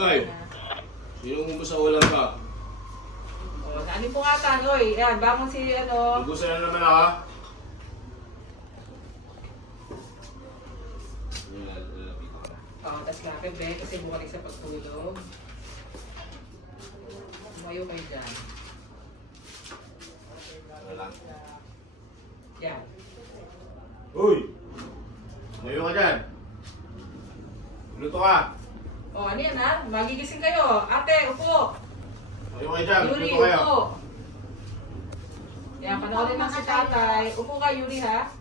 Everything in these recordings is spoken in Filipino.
Ay! Sino mo sa ulam ka? O, saanin po atan, oy. Yan, bangon si ano. Ubusan na naman ako. O, tas lapit, be, kasi bumalik sa pagtulog. Tumayo kayo dyan. Wala. Yan. Uy! Mayo ka dyan. Luto ka. O, ano yan ha? Magigising kayo. Ate, upo. Mayo ka dyan. Yuri, Luto kayo. upo. Yan, panoorin lang si tatay. Upo ka, Yuri, ha?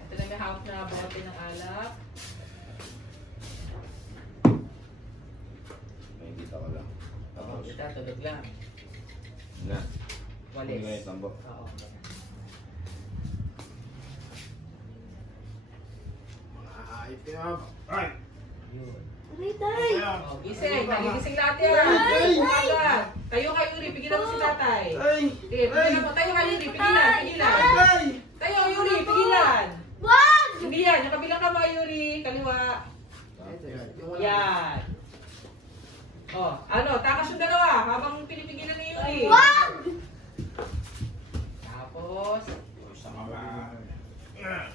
Ito lang yung hawak na bote ng alak. May kita ka lang. Oo, kita, tulog lang. Na. Walis. Hindi nga yung tambo. Oo. Ayos ka na. Ay! Yun. Aray, tay! Oh, gising. Nagigising lahat yan. Umaga. Tayo ka, Yuri. Pigilan mo si tatay. Ay! Sige, pigilan mo. Tayo ka, Yuri. Pigilan, pigilan. Ay! Tayo, Yuri. Pigilan. Wag! Hindi yan. Yung kabilang kamay, Yuri. Kaliwa. Yan. Oh, ano? Takas yung dalawa. Habang pinipigilan ni Yuri. Wag! Tapos,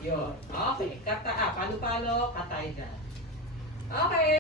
yun. Okay. Kata, palo-palo. Katay dyan. Okay.